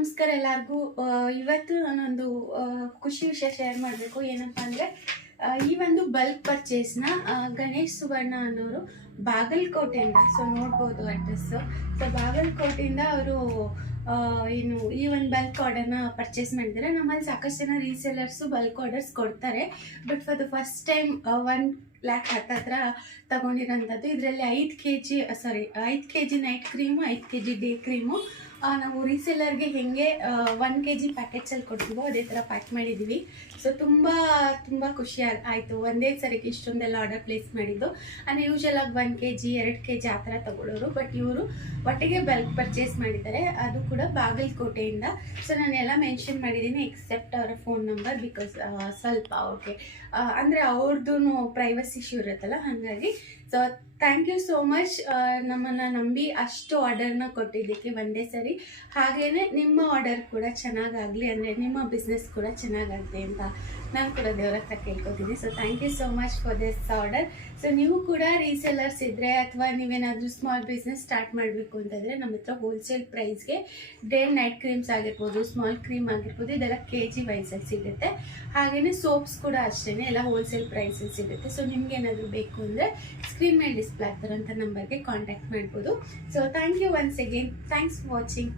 ನಮಸ್ಕಾರ ಎಲ್ಲರಿಗೂ. ಇವತ್ತು ನಾನೊಂದು ಖುಷಿ ವಿಷಯ ಶೇರ್ ಮಾಡಬೇಕು. ಏನಪ್ಪ ಅಂದರೆ, ಈ ಒಂದು ಬಲ್ಕ್ ಪರ್ಚೇಸ್ನ ಗಣೇಶ್ ಸುವರ್ಣ ಅನ್ನೋರು ಬಾಗಲಕೋಟೆಯಿಂದ, ಸೊ ನೋಡ್ಬೋದು ಅಡ್ರೆಸ್ಸು. ಸೊ ಬಾಗಲಕೋಟೆಯಿಂದ ಅವರು ಏನು ಈ ಒಂದು ಬಲ್ಕ್ ಆರ್ಡರ್ನ ಪರ್ಚೇಸ್ ಮಾಡಿದ್ದಾರೆ. ನಮ್ಮಲ್ಲಿ ಸಾಕಷ್ಟು ಜನ ರೀಸೇಲರ್ಸು ಬಲ್ಕ್ ಆರ್ಡರ್ಸ್ ಕೊಡ್ತಾರೆ, but for the first time 1 lakh ಹತ್ರ ತಗೊಂಡಿರೋಂಥದ್ದು. ಇದರಲ್ಲಿ 5 kg night cream, 5 kg day cream ನಾವು ರೀಸೇಲರ್ಗೆ ಹೇಗೆ 1 kg ಪ್ಯಾಕೆಟ್ಸಲ್ಲಿ ಕೊಡ್ತೀವೋ ಅದೇ ಥರ ಪ್ಯಾಕ್ ಮಾಡಿದ್ದೀವಿ. ಸೊ ತುಂಬ ಖುಷಿ ಆಯಿತು ಒಂದೇ ಸರಿಗೆ ಇಷ್ಟೊಂದೆಲ್ಲ ಆರ್ಡರ್ ಪ್ಲೇಸ್ ಮಾಡಿದ್ದು. ಅಂದರೆ ಯೂಶಲಾಗಿ 1 kg 2 kg ಆ ಥರ ತಗೊಳ್ಳೋರು, ಬಟ್ ಇವರು ಒಟ್ಟಿಗೆ ಬಲ್ಕ್ ಪರ್ಚೇಸ್ ಮಾಡಿದ್ದಾರೆ, ಅದು ಕೂಡ ಬಾಗಲಕೋಟೆಯಿಂದ. ಸೊ ನಾನೆಲ್ಲ ಮೆನ್ಷನ್ ಮಾಡಿದ್ದೀನಿ ಎಕ್ಸೆಪ್ಟ್ ಅವರ ಫೋನ್ ನಂಬರ್, ಬಿಕಾಸ್ ಸ್ವಲ್ಪ ಅವ್ರಿಗೆ ಅಂದರೆ ಅವ್ರದ್ದು ಪ್ರೈವಸಿ ಇಶ್ಯೂ ಇರುತ್ತಲ್ಲ, ಹಾಗಾಗಿ. So thank you so much ನಮ್ಮನ್ನು ನಂಬಿ ಅಷ್ಟು ಆರ್ಡರ್ನ ಕೊಟ್ಟಿದ್ದಕ್ಕೆ ಒಂದೇ ಸರಿ. ಹಾಗೆಯೇ ನಿಮ್ಮ ಆರ್ಡರ್ ಕೂಡ ಚೆನ್ನಾಗಾಗಲಿ, ಅಂದರೆ ನಿಮ್ಮ ಬಿಸ್ನೆಸ್ ಕೂಡ ಚೆನ್ನಾಗಾಗಲಿ ಅಂತ ನಾನು ಕೂಡ ದೇವರ ಹತ್ರ ಕೇಳ್ಕೊತೀನಿ. So thank you so much for this order. So ನೀವು ಕೂಡ ರೀಸೇಲರ್ಸ್ ಇದ್ದರೆ ಅಥವಾ ನೀವೇನಾದರೂ ಸ್ಮಾಲ್ ಬಿಸ್ನೆಸ್ ಸ್ಟಾರ್ಟ್ ಮಾಡಬೇಕು ಅಂತಂದರೆ ನಮ್ಮ ಹತ್ರ ಹೋಲ್ಸೇಲ್ ಪ್ರೈಸ್ಗೆ ಡೇ ನೈಟ್ ಕ್ರೀಮ್ಸ್ ಆಗಿರ್ಬೋದು, ಸ್ಮಾಲ್ ಕ್ರೀಮ್ ಆಗಿರ್ಬೋದು, ಇದೆಲ್ಲ kg ವೈಸಲ್ಲಿ ಸಿಗುತ್ತೆ. ಹಾಗೆಯೇ ಸೋಪ್ಸ್ ಕೂಡ ಅಷ್ಟೇ ಎಲ್ಲ ಹೋಲ್ಸೇಲ್ ಪ್ರೈಸಲ್ಲಿ ಸಿಗುತ್ತೆ. ಸೊ ನಿಮ್ಗೆ ಏನಾದರೂ ಬೇಕು ಅಂದರೆ ಸ್ಕ್ರೀನ್ ಮೇಲೆ ಡಿಸ್ಪ್ಲೇ ಆಗ್ತಾರಂಥ ನಂಬರ್ಗೆ ಕಾಂಟ್ಯಾಕ್ಟ್ ಮಾಡ್ಬೋದು. So thank you once again. Thanks for watching.